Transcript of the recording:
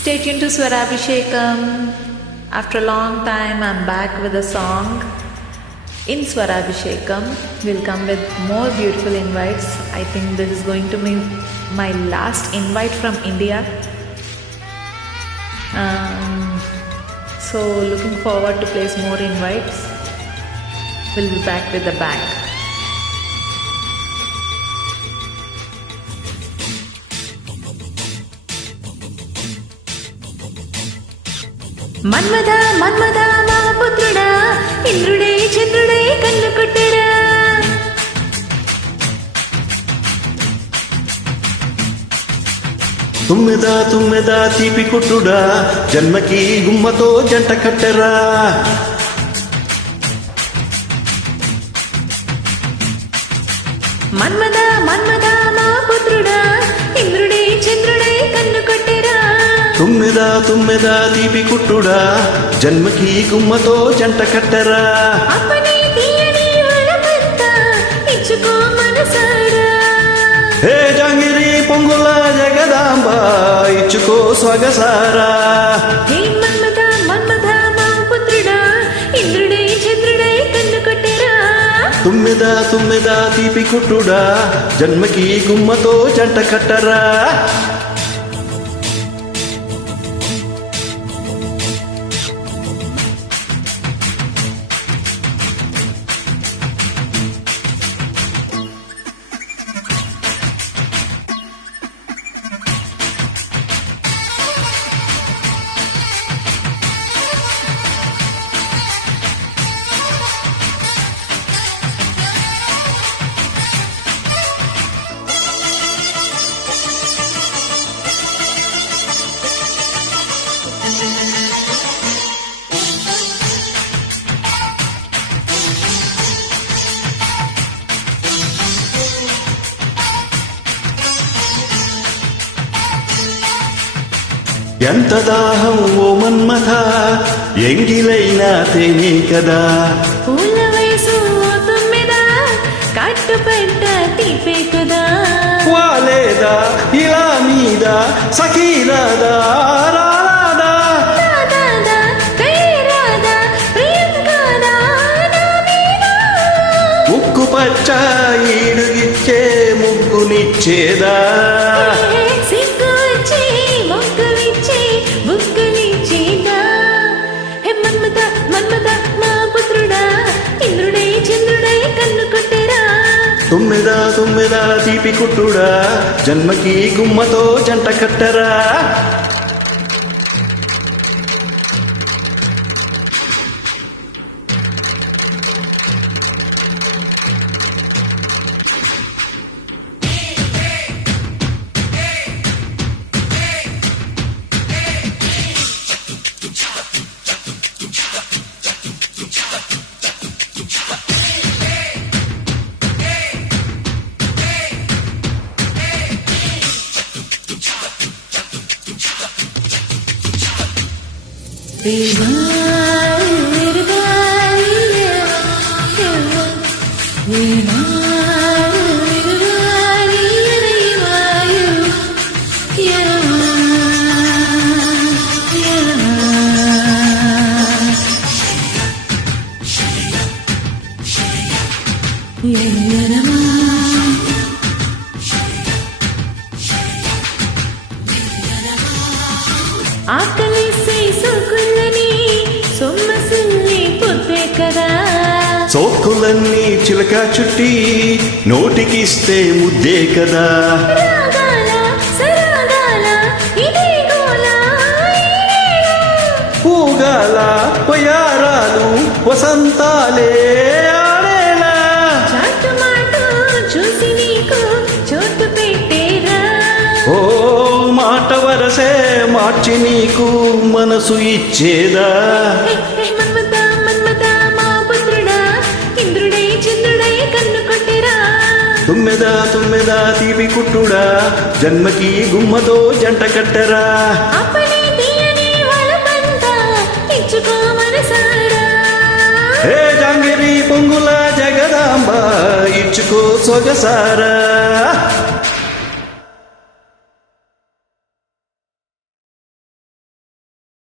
Stay tuned to Swarabhishekam. After a long time, I'm back with a song. In Swarabhishekam, we'll come with more beautiful invites. I think this is going to be my last invite from India. So looking forward to place more invites. We'll be back with a bang. Manmatha Manmatha మా పుత్రుడా ఇంద్రుడే చంద్రుడే కన్ను కొట్టరా తుమ్మెదా తుమ్మెదా తీపి కుట్టుడా జన్మకి గుమ్మతో జంట కట్టరా మన్మథ మన్మథ మా పుత్రుడా ఇంద్రుడే చంద్రుడే కన్ను కొట్టరా తుమ్మెదా తుమ్మెదా తీపి కుట్టుడా జన్మకి గుమ్మతో జంట కట్టరా అప్పని తీయని వలపంత ఇచ్చుకో మనసారా హే జాంగిరి పొంగుల జగదాంబ ఇచ్చుకో సొగసారా హే మన్మథ మన్మథ మా పుత్రుడా ఇంద్రుడే చంద్రుడే కన్ను కొట్టరా తుమ్మెదా తుమ్మెదా తీపి కుట్టుడా జన్మకి గుమ్మతో జంట కట్టరా ఎంత దాహం ఓ మన్మథ ఎంగిలైనా తేనే కదా పూల వయసు తొమ్మిద కట్టుపడ్డ తీపే కదా వాలేదా ఇలా మీద సఖీరాదా రాదా రాదా కైరాదా ప్రియం కాదా నా మీద ఉక్కు పచ్చ ఈడుగిచ్చే ముగ్గునిచ్చేదా సిగ్గు వచ్చి మొక్కలిచ్చి బుక్కలిచ్చేదా హే మన్మథ మన్మథ మా పుత్రుడా ఇంద్రుడై చంద్రుడై కన్ను కొట్టెరా తుమ్మెదా తుమ్మెదా తీపి కుట్టుడా జన్మకి గుమ్మతో జంట కట్టరా ఆకలిసే సోకులని సొమ్మసిల్లి పొద్దే కదా సోకులన్నీ చిలక చుట్టి నోటికిస్తే ముద్దే కదా రాగాల సరాగాల ఇదే గోలా పూగాల వయారాలు వసంతాలే ఆడేలా చాటు మాటు చూసి నీకు చోటు పెట్టేరా ఓ మాట వరసే మార్చి నీకు మనసు ఇచ్చేదా మన్మథ మన్మథ మా పుత్రుడా ఇంద్రుడై చంద్రుడై కన్ను కొట్టెరా తుమ్మెదా తుమ్మెదా తీపి కుట్టుడా జన్మకి గుమ్మతో జంట కట్టరా అప్పని తీయని వలపంత ఇచ్చుకో మనసారా హే జాంగిరి పొంగుల జగదాంబ ఇచ్చుకో సొగసారా